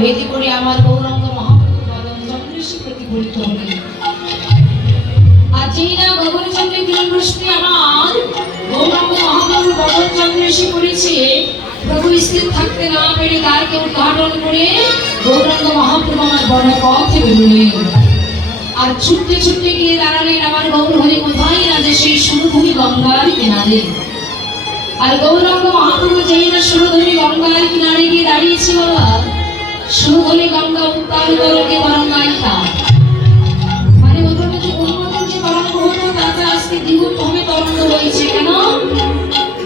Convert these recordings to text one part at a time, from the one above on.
ভেদে করে আমার গৌরাঙ্গ মহাপ্রভু বলরাম চন্দ্র এসে প্রতিফলিত হলেন। আর যেই না গগনচন্দ্রে কিরণ রশ্মি আমার গৌরাঙ্গ মহাপ্রভু বলরাম চন্দ্র এসে পড়েছে, প্রভু স্থির থাকতে না পেরে দ্বারকে উদ্ঘাটন করে গৌরাঙ্গ মহাপ্রভু আমার বনপথে বেরোলেন। আর ছুটতে ছুটতে গিয়ে দাঁড়ালেন আমার গৌরহরি কোথায় না যে সেই সুরধুনি গঙ্গার কিনারে। আর গৌরাঙ্গ মহাপ্রভু যেই না সুরধুনি গঙ্গার কিনারে গিয়ে দাঁড়িয়েছে, বাবা সুরধুনি গঙ্গা উত্তাল তরঙ্গে তরঙ্গায়িতা, মানে প্রথমে যে উন্মোদন যে তরঙ্গ হতো তাতে আজকে দ্বিগুণ ভাবে তরঙ্গ রয়েছে। কেন?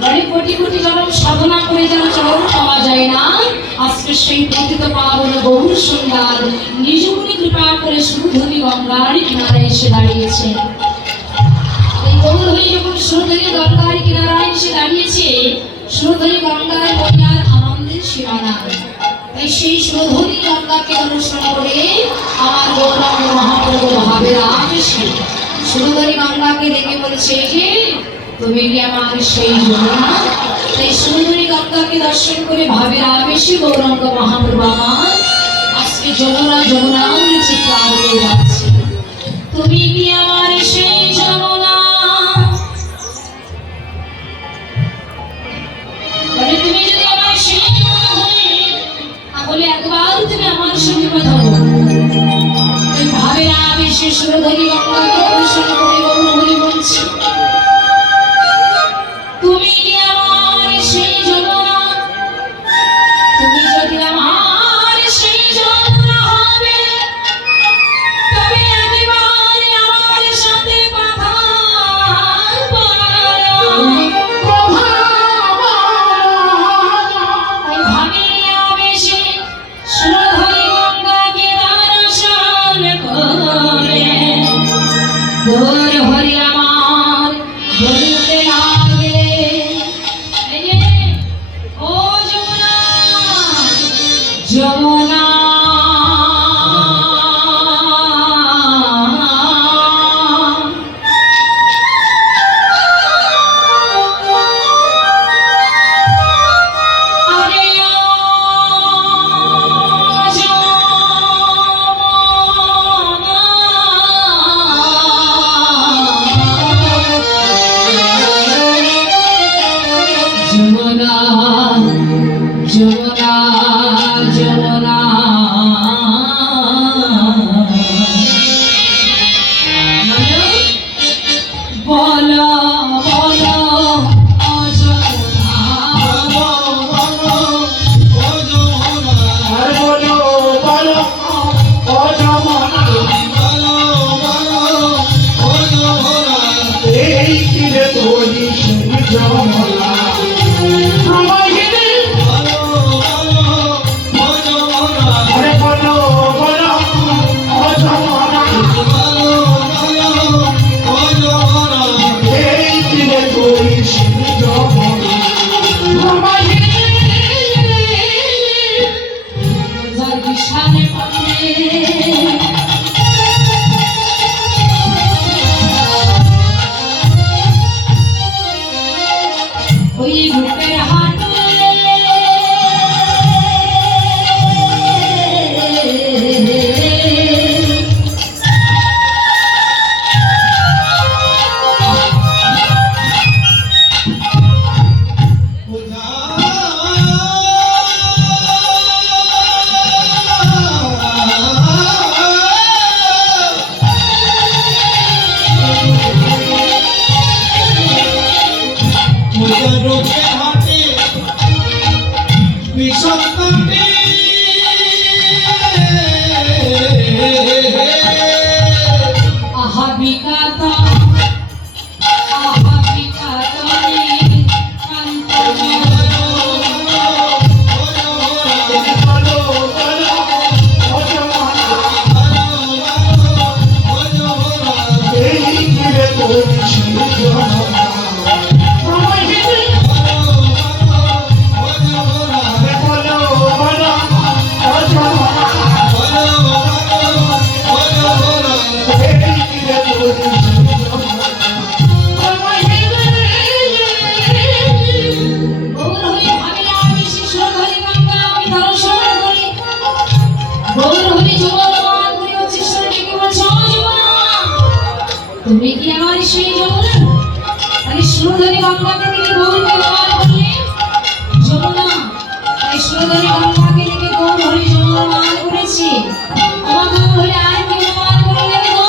মানে কোটি কোটি জনম সাধনা করে যেন চরণ পাওয়া যায় না, আজকে সেই পতিত পাবন বহু সুন্দর নিজগুণী কৃপা করে সুরধুনি গঙ্গার কিনারে এসে দাঁড়িয়েছে। এই গৌরহরি যখন সুরধুনি গঙ্গার কিনারায় এসে দাঁড়িয়েছে, সুরধুনি গঙ্গার বন্যার আনন্দের সীমানা। তাই সেই সুরধুনি গঙ্গাকে দর্শন করে আমার গৌরাঙ্গ মহাপ্রভু ভাবের আবেশে সুরধুনি গঙ্গাকে দেখে বলছে যে তুমি কি আমার সেই যমুনা। তাই সুরধুনি গঙ্গাকে দর্শন করে ভাবের আবেশে গৌরাঙ্গ মহাপ্রভু আমার আজকে যমুনা যমুনা বলে চিৎকার করে যাচ্ছে। তুমি কি আমার সেই যমুনা, বলে তুমি যদি আমার সেই যমুনা হয়ে তাহলে একবার তুমি আমার সঙ্গে কথা বলো। তাই ভাবের আবেশে সুরধুনি গঙ্গাকে দর্শন করে গৌরহরি বলছে, তুমি কি আমার সেই যমুনা, তুমি যদি আমার সেই যমুনা হবে তবে একবার আমার সাথে কথা বলো। তাই ভাবের আবেশে সুরধুনি গঙ্গাকে দর্শন করে গৌরহরি আমার বলতে লাগলে, ও যমুনা যমুনা আরে ও যমুনা যমুনা যমুনা তুমি কি আমার সেই যমুনা? তাই সুরধনী গঙ্গাকে তিনি গৌরকে ব্যবহার করলেন যমুনা। তাই সুরধনী গঙ্গাকে রেখে গৌর হরি যমুনা মান করেছি। আমার গৌর হরি আর কি মান করলেন গো?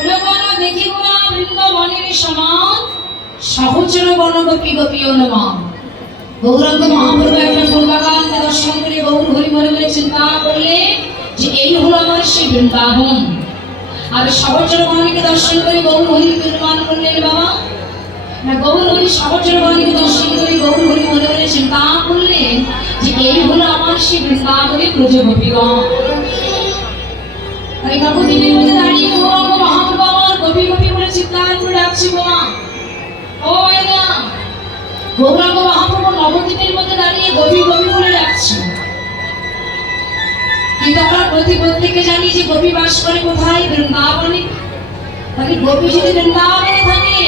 ফুলবন দেখি সহচর বন গোপী গোপী অনুমান। গৌরাঙ্গ মহাপ্রভু একটা ফুলবাগানকে দর্শন করে গৌর হরি মনে মনে চিন্তা করলে যে এই হলো আমার সেই বৃন্দাবন। আর সহচর বনকে দর্শন করে গৌর হরি অনুমান করলেন বাবা না, গৌর হরি সহচর বনকে দর্শন করে গৌর হরি মনে মনে চিন্তা করলেন যে এই হলো আমার সেই বৃন্দাবনের ব্রজ গোপীগণ। তাই নবদ্বীপের মধ্যে দাঁড়িয়ে গৌরাঙ্গ মহাপ্রভু আমার গোপী গোপী বলে চিৎকার করে ডাকছি বাবা। গৌরাঙ্গ মহাপ্রভু নবদ্বীপের মধ্যে দাঁড়িয়ে গোপী গোপী বলে ডাকছে, কিন্তু আমরা প্রত্যেকে জানি যে গোপী বাস করে কোথায়? বৃন্দাবনে। তাহলে গোপী যদি বৃন্দাবনে থাকে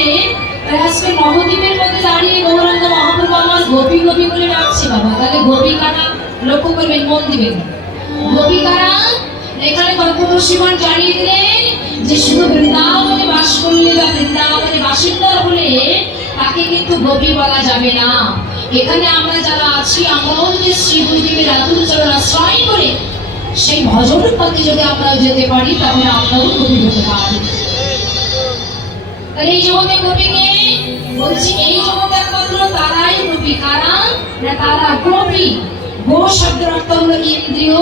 তাহলে আজকে নবদ্বীপের মধ্যে দাঁড়িয়ে গৌরাঙ্গ মহাপ্রভু আমার গোপী গোপী বলে ডাকছে বাবা। তাহলে গোপী কারা? লক্ষ্য করবেন, মন দিবেন। গোপী কারা? এখানে তত্ত্বদর্শীগণ জানিয়ে দিলেন যে শুধু বৃন্দাবনে বাস করলে বা বৃন্দাবনে বাসিন্দা হলে তাকে কিন্তু গোপী বলা যাবে না। এখানে আমরা যারা আছি আমরাও যদি শ্রী গুরুদেবের আতুর চরণ আশ্রয় করে সেই ভজন পথে যদি আমরা যেতে পারি তাহলে আমরাও গোপী হতে পারি। তাহলে এই জগতে গোপীকে বলছি, এই জগতে একমাত্র তারাই গোপী। কারা? না তারা গোপী। গো শব্দের অর্থ হলো ইন্দ্রিয়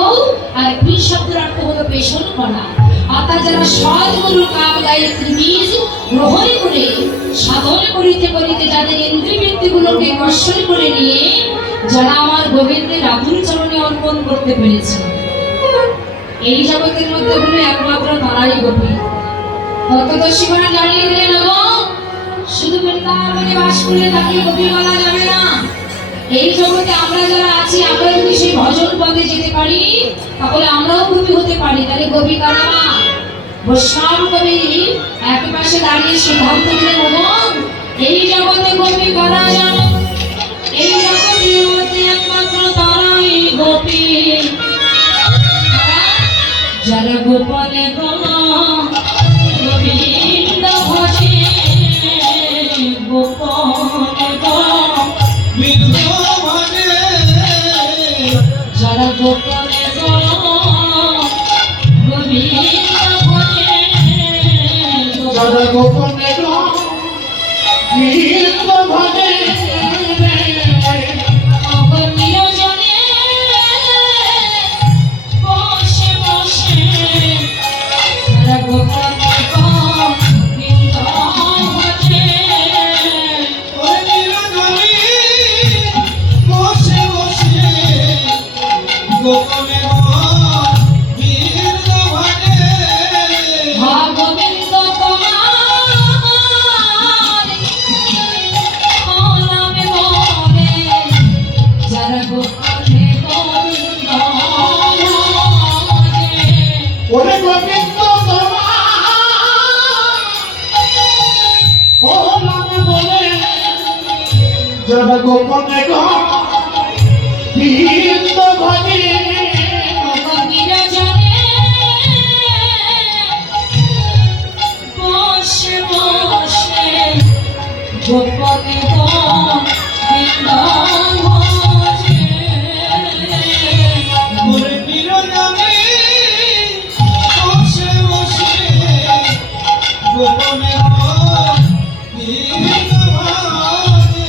আর পি শব্দের অর্থ হলো পেশন করা। অর্থাৎ যারা সৎগুরু কাম গায়ত্রী বীজ গ্রহণ করে সাধন করিতে করিতে যাদের ইন্দ্রিয়বৃত্তিগুলোকে কর্ষণ করে নিয়ে যারা আমার গোবিন্দের আতুর চরণে অর্পণ করতে পেরেছে, এই জগতের মধ্যে হলো একমাত্র তারাই গোপী। তত্ত্বদর্শীগণ জানিয়ে দিলেন, শুধু বৃন্দাবনে বাস করে তাকে গোপী বলা যাবে না। এই জগতে আমরা যারা আছি, আমরা যদি সেই ভজন পদে যেতে পারি তাহলে আমরাও গোপী হতে পারি। তাহলে গোপী কারা? বৈষ্ণব কবি এক পাশে দাঁড়িয়ে সিদ্ধান্ত দিলেন, এই জগতে গোপী কারা জানো? এই জগতের মধ্যে একমাত্র তারাই গোপী, যারা গোপনে গোবিন্দ ভজে, গোপনে গোবিন্দ ভজে, যারা গোপনে গোবিন্দ ভজে, যারা গোপনে গোবিন্দ ভজে, ওরে গোবিন্দ ও নামে বলে, যারা গোপনে গোবিন্দ ভজে, কবিরা জানে বসে বসে গোপনে গোবিন্দ ভজে, ওরে নিরঞ্জনে বসে বসে গোপনে গোবিন্দ ভজে।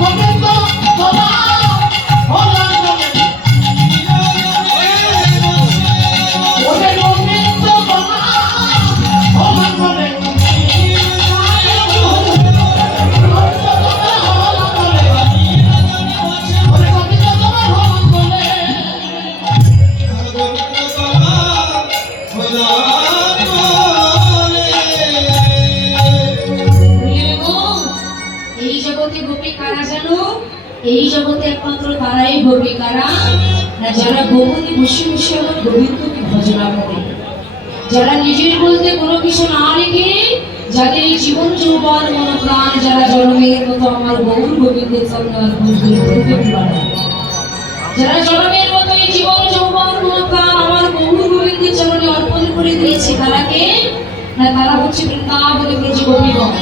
গোবিন্দ এই জগতে একমাত্র তারাই গোপী কারা? না যারা গোপনে বসে বসে আমার গোবিন্দকে ভজনা করে, যারা নিজের বলতে কোনো কিছু না রেখে, যাদের এই জীবন যৌবন মন প্রাণ যারা জন্মের মতো আমার গৌর গোবিন্দের চরণে অর্পণ করে গোবিন্দ বানায়, যারা জন্মের মতো এই জীবন যৌবন মন প্রাণ আমার গৌর গোবিন্দের চরণে অর্পণ করে দিয়েছে, তারাকে না তারা হচ্ছে বৃন্দাবনে ব্রজ গোপীগণ।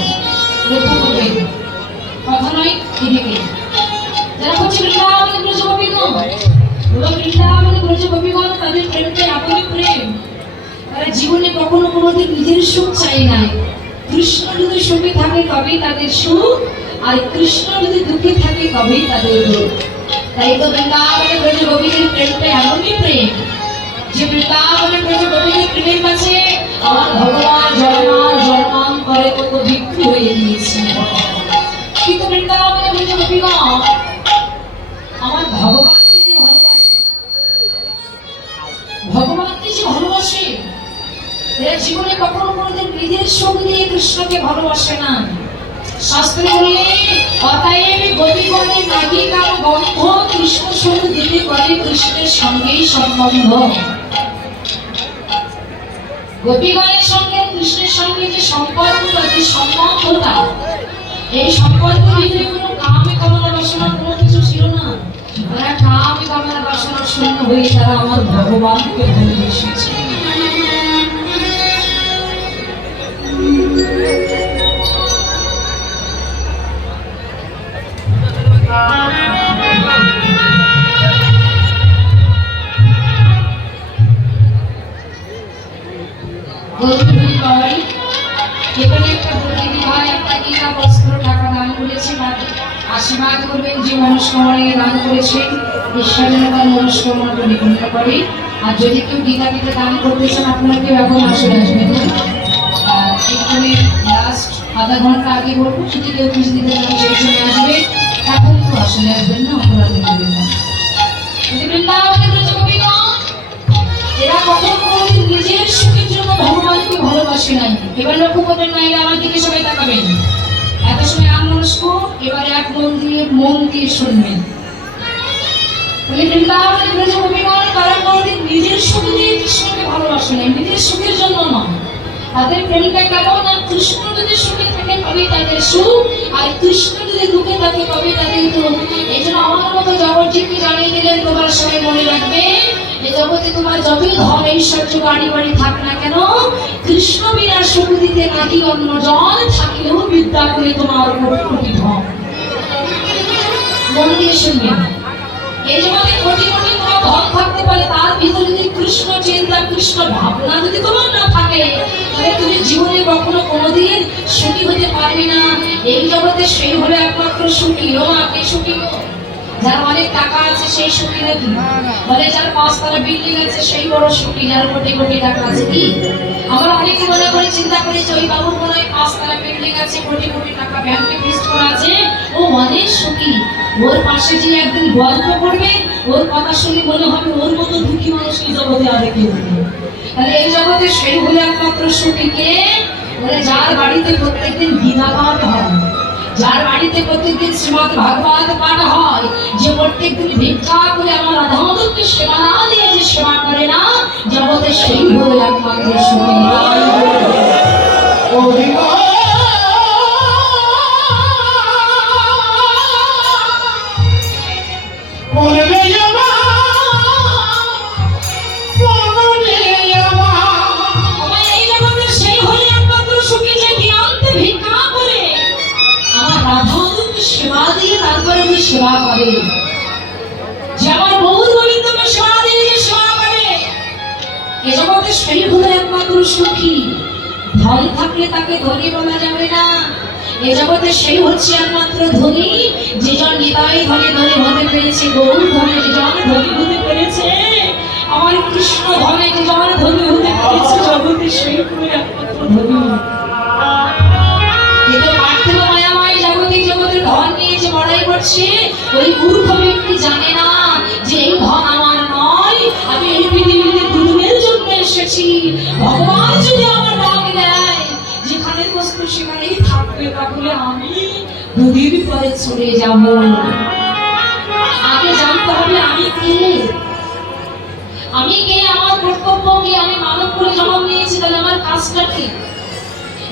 লক্ষ্য করবেন, কথা নয় এদিকে, যারা হচ্ছে বৃন্দাবনে ব্রজ গোপীগণ, বৃন্দাবনে ব্রজ গোপীগণ তাদের প্রেমকে আপনি প্রেম, তারা জীবনে কখনো কোনোদিন নিজের সুখ চাই নাই। কৃষ্ণ যদি সুখে থাকে তবেই তাদের সুখ, আর কৃষ্ণ যদি দুঃখে থাকে তবেই তাদের দুঃখ। তাই তো বৃন্দাবনে ব্রজ গোপীদের প্রেমটা এমনই প্রেম যে বৃন্দাবনে ব্রজ গোপীদের প্রেমের কাছে আমার ভগবান জন্মান্তরে কত বিক্রি হয়ে গিয়েছে। কিন্তু বৃন্দাবনে ব্রজ গোপীগণ আমার ভগবানকে যে ভালোবাসে, ভগবানকে যে ভালোবাসে, এরা জীবনে কখনো কোনোদিন নিজের সুখ দিয়ে কৃষ্ণকে ভালোবাসে না। শাস্ত্রে বলে, অতএব গোপীগণের নাকি কারো গন্ধ, কৃষ্ণ সুখ দিতে করে কৃষ্ণের সঙ্গেই সম্বন্ধ। গোপীগণের সঙ্গে কৃষ্ণের সঙ্গে যে সম্পর্কটা, যে সম্বন্ধটা, এই সম্পর্কের ভিতরে কোনো কামে কামনা বাসনা কোনো কিছু ছিল না। ওরা কাম কামনা বাসনা শূন্য হয়ে তারা আমার ভগবানকে ভালোবেসেছে। এখানে একটা প্রতিনিধি ভাই একটা গীতা বস্ত্র টাকা দান করেছে, আশীর্বাদ করবেন যে মনস্কামনা দান করেছেন, ঈশ্বরের আবার মনস্কামনা পূর্ণ করে। আর যদি কেউ গীতা দিতে দান করতে চান আপনারা কেউ এখন আসলে আসবেন না, এখানে লাস্ট আধা ঘন্টা আগে বলবো, যদি কেউ কিছু দিতে চান সেই সময় আসবে, এখন তো আসলে আসবেন না, অপরাধ করবেন না। এরা কখন কোনদিন নিজের সুখের জন্য ভগবানকে ভালোবাসে নাই। এবার লক্ষ্য করবেন না, এরা আমার দিকে সবাই তাকাবেন, এত সময় আনমনস্ক, এবার এক মন দিয়ে শুনবেন। বৃন্দাবনে ব্রজ গোপীগণ তারা কোনদিন নিজের সুখ দিয়ে কৃষ্ণকে ভালোবাসে নাই, নিজের সুখের জন্য নয়। তাদের প্রেমটা কেমন, আর কৃষ্ণ যদি সুখে থাকে তবেই তাদের সুখ, আর কৃষ্ণ যদি দুঃখে থাকে তবেই তাদের দুঃখ। এই জন্য আমার মতো জগৎজিকে জানিয়ে দিলেন, তোমার সবাই মনে রাখবে, এই জগতে তোমার যতই ধন ঐশ্বর্য গাড়ি বাড়ি থাক না কেন, কৃষ্ণ বিনা সুখ দিতে নাকি অন্য জন, থাকিলেও বিদ্যা করে তোমার কোটি কোটি ধন। মন দিয়ে শুনবেন, এই জগতে কোটি কোটি তোমার ধন থাকতে পারে, তার ভিতরে যদি কৃষ্ণ চিন্তা কৃষ্ণ ভাবনা যদি তোমার না থাকে, তাহলে তুমি জীবনে কখনো কোনোদিন সুখী হতে পারবে না। এই জগতে সেই হলো একমাত্র সুখী। ও আপনি সুখী, যার অনেক টাকা আছে সেই সুখী নাকি? বলে যার 5 তলা বিল্ডিং আছে সেই বড় সুখী, যার কোটি কোটি টাকা আছে কি? আমরা অনেকে মনে করে চিন্তা করি যে ওই বাবুর মনে হয় 5 তলা বিল্ডিং আছে, কোটি কোটি টাকা ব্যাংকে ফিক্সড করা আছে, ও অনেক সুখী। ওর পাশে যে একদিন গল্প করবে, ওর কথা শুনে মনে হবে ওর মতো দুঃখী মানুষ এই জগতে আর কেউ নেই। তাহলে এই জগতে সেই হলো একমাত্র সুখী কে? বলে যার বাড়িতে প্রত্যেকদিন গীতা পাঠ হয়, যার বাড়িতে প্রত্যেকদিন শ্রীমদ্ ভাগবত পাঠ হয়, যে প্রত্যেকদিন ভিক্ষা করে আমার রাধা মাধবকে সেবা না দিয়ে যে সেবা করে না, জগতে সেই হলো একমাত্র সুখী। সেবা করে, যেমন বহু গোবিন্দকে সেবা দিয়ে যে সেবা করে, এ জগতে সেই হলো একমাত্র সুখী। ধন থাকলে তাকে ধনী বলা যাবে না। এ জগতে সেই হচ্ছে একমাত্র ধনী, যেজন নিতাই ধনে ধনী হতে পেরেছে, গৌর ধনে যেজন ধনী হতে পেরেছে, আমার কৃষ্ণ ধনে যেজন ধনী হতে পেরেছে, জগতে সেই হলো একমাত্র ধনী। কিন্তু পার্থিব মায়াময় জাগতিক জগতের ধন নিয়ে যে বড়াই করছে, ওই মূর্খ ব্যক্তি জানে না যে এই ধন আমার নয়, আমি এই পৃথিবীতে দুদিনের জন্য এসেছি। ভগবান যদি আমার ডাক দেয়, যেখানে বস্তু সেখানেই থাকবে, তাহলে আমি দুদিন পরে চলে যাব। আগে জানতে হবে আমি কে, আমি কে, আমার কর্তব্য কি, আমি মানব করে জন্ম নিয়েছি, তাহলে আমার কাজটা কি?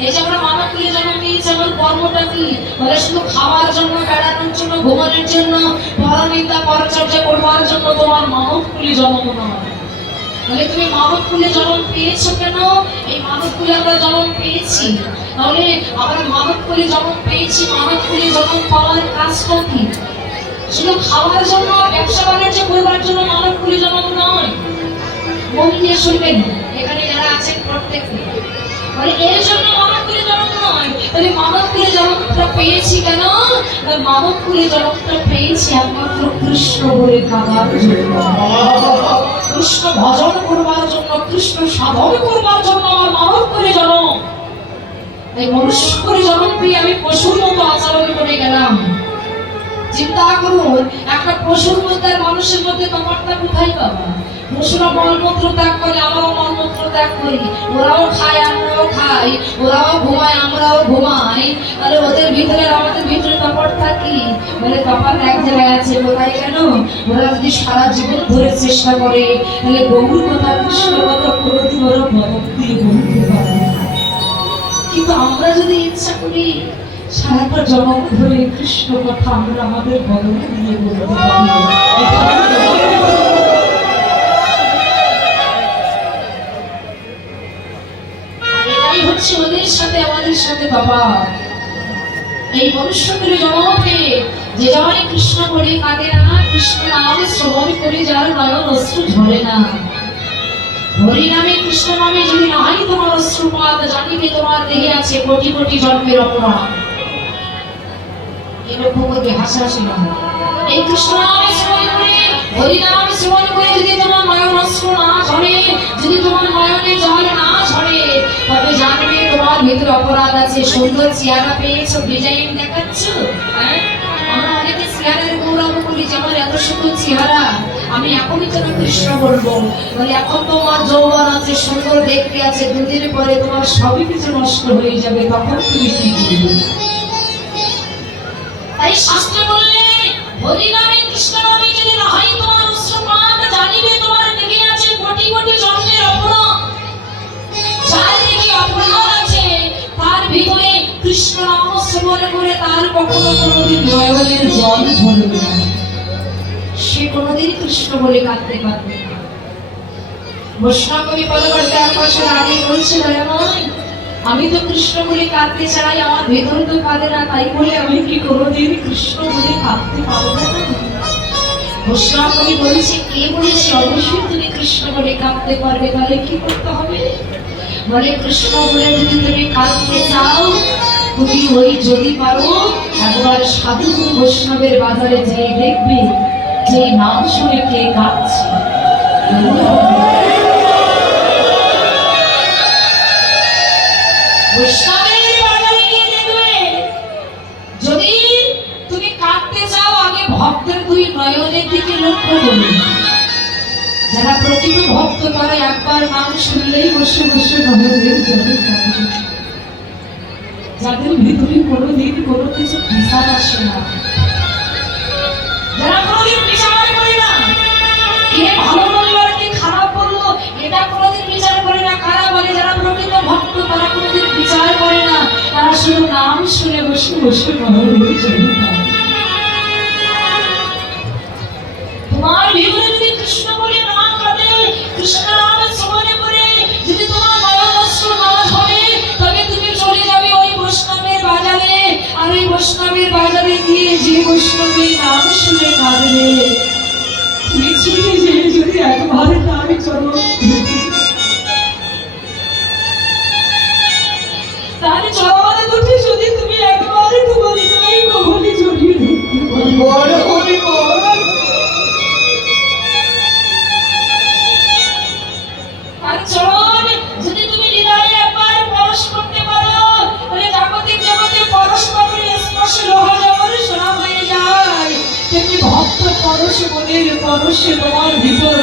এই যে আমরা মানব কুলে জন্ম নিয়েছি, আমার কর্মটা কি? বলে শুধু খাওয়ার জন্য, বেড়ানোর জন্য, ঘুমানোর জন্য, পরনিন্দা পরচর্চা করবার জন্য তোমার মানব কুলে জন্ম নয়। বলে তুমি মানব কুলে জন্ম পেয়েছো কেন? এই মানব কুলে আমরা জন্ম পেয়েছি, তাহলে আমরা মানব কুলে জন্ম পেয়েছি, মানব কুলে জন্ম পাওয়ার কাজটা কি? শুধু খাওয়ার জন্য, ব্যবসা বাণিজ্য করবার জন্য মানব কুলে জন্ম নয়। মন দিয়ে শুনবেন, এখানে যারা আছেন প্রত্যেকে, মানে এর জন্য মানব কুলে জন্ম নয়। তাহলে মানব কুলে জন্মটা পেয়েছি কেন? মানব কুলে জন্মটা পেয়েছি একমাত্র কৃষ্ণ বলে কাঁদার জন্য, কৃষ্ণ ভজন করবার জন্য, কৃষ্ণ সাধন করবার জন্য আমার মানব কুলে জন্ম। এই মনুষ্য করে জন্ম পেয়ে আমি পশুর মতো আচরণ করে গেলাম। চিন্তা করুন, একটা পশুর মধ্যে আর মানুষের মধ্যে তফাৎটা কোথায় পাবো? পশুরা মলমূত্র ত্যাগ করে, আমরাও মলমূত্র ত্যাগ করি, ওরাও খায় আমরাও খাই, ওরাও ঘুমায় আমরাও ঘুমাই, তাহলে ওদের ভিতরে আমাদের ভিতরে তফাৎটা কি? বলে তফাৎ এক জায়গায় আছে, কোথায় কেন? ওরা যদি সারা জীবন ধরে চেষ্টা করে, তাহলে গৌর কথা কৃষ্ণ কথা কোনোদিন ওরা মদক দিয়ে বলতে পারবে না। কিন্তু আমরা যদি ইচ্ছা করি, সারাটা জগৎ ধরে কৃষ্ণ কথা আমরা আমাদের বদলে নিয়ে বলতে পারি। আর এটাই হচ্ছে ওদের সাথে আমাদের সাথে বাবা। এই মনুষ্যদের জগতে যে যাওয়ারে কৃষ্ণ বলে কাঁদে না, কৃষ্ণ নাম শ্রবণ করে যার নয়ন অশ্রু ঝরে না, হরি নামে কৃষ্ণ নামে যদি নাই তোমার অশ্রুপাত, জানিবে তোমার দেহে আছে কোটি কোটি জন্মের অপরাধ। এরকম করবে হাসাহাসি না। এই কৃষ্ণ নামে শ্রবণ করে, হরি নামে শ্রবণ করে যদি তোমার নয়ন অশ্রু না ঝরে, যদি তোমার নয়নে জল না ঝরে, তবে জানবে তোমার ভিতরে অপরাধ আছে। সুন্দর চেহারা পেয়েছো, ডিজাইন দেখাচ্ছ, হ্যাঁ? আমরা অনেকে চেহারার গৌরব করি যে আমার এত সুন্দর চেহারা, আমি এখনই যেন কৃষ্ণ বলবো। বলে এখন তোমার যৌবন আছে, সুন্দর দেখতে আছে, দুদিন পরে তোমার সবই কিছু নষ্ট হয়ে যাবে, তখন তুমি কি করবে? তাই শাস্ত্রে বললে হরি নামে কৃষ্ণ নামে যদি না হয় তোমার অশ্রুপাত, জানিবে তোমার দেহে আছে কোটি কোটি জন্মের অপরাধ। যার দেহে অপরাধ আছে তার ভিতরে কৃষ্ণ নাম শ্রবণ করে তার কখনো কোনোদিন নয়নের জল ঝরবে না, সে কোনোদিন কৃষ্ণ বলে কাঁদতে পারবে না। বৈষ্ণব কবি পদকর্তা এক বছর আগে বলছে, দয়াময় আমি তো কৃষ্ণ বলে কাঁদতে চাই, আমার ভেতরে তো কাঁদে না, তাই বলে আমি কি কোনোদিন কৃষ্ণ বলে কাঁদতে পারবো না? বৈষ্ণব কবি বলছে, কে বলেছে অবশ্যই তুমি কৃষ্ণ বলে কাঁদতে পারবে, তাহলে কি করতে হবে? বলে কৃষ্ণ বলে যদি তুমি কাঁদতে চাও, তুমি ওই যদি পারো একবার সাধু বৈষ্ণবের বাজারে যেয়ে দেখবে যে নাম শুনে কে কাঁদছে। বৈষ্ণবের বাজারে গিয়ে দেখবে, যদি তুমি কাঁদতে চাও আগে ভক্তের দুই নয়নের দিকে লক্ষ্য করবে। যারা প্রকৃত ভক্ত তারা একবার নাম শুনলেই বসে বসে নয়নের জলে কাঁদে। যাদের ভিতরে কোনোদিন কোনো কিছু বিচার আসে না, যারা কোনোদিন বিচার করে না, কে ভালো বললো আর কে খারাপ বললো এটা কোনোদিন বিচার করে না, কারা বলে যারা প্রকৃত ভক্ত তারা কোনোদিন বিচার করে না, তারা শুধু নাম শুনে বসে বসে নয়নের জলে কাঁদে। তোমার ভিতরে যদি কৃষ্ণ বলে না কাঁদে, কৃষ্ণ নাম শ্রবণ করে যদি তোমার নয়ন অশ্রু না ঝরে, তবে তুমি চলে যাবে ওই বৈষ্ণবের বাজারে। আর ওই বৈষ্ণবের বাজারে গিয়ে যে বৈষ্ণবের নাম শুনে কাঁদবে, তুমি ছুটে যেয়ে যদি একবার তার চরণ তার চরণে দুটি যদি তুমি একবার তোমার হৃদয় কবলে জড়িয়ে ধরতে পারো, বল হরি বল। আর চরণ যদি তুমি হৃদয়ে একবার পরশ করতে পারো, তাহলে জাগতিক জগতে পরশ করে স্পর্শ লোহা যেমন সোনা হয়ে যায়, তেমনি ভক্ত পরশ মনের পরশে তোমার ভিতর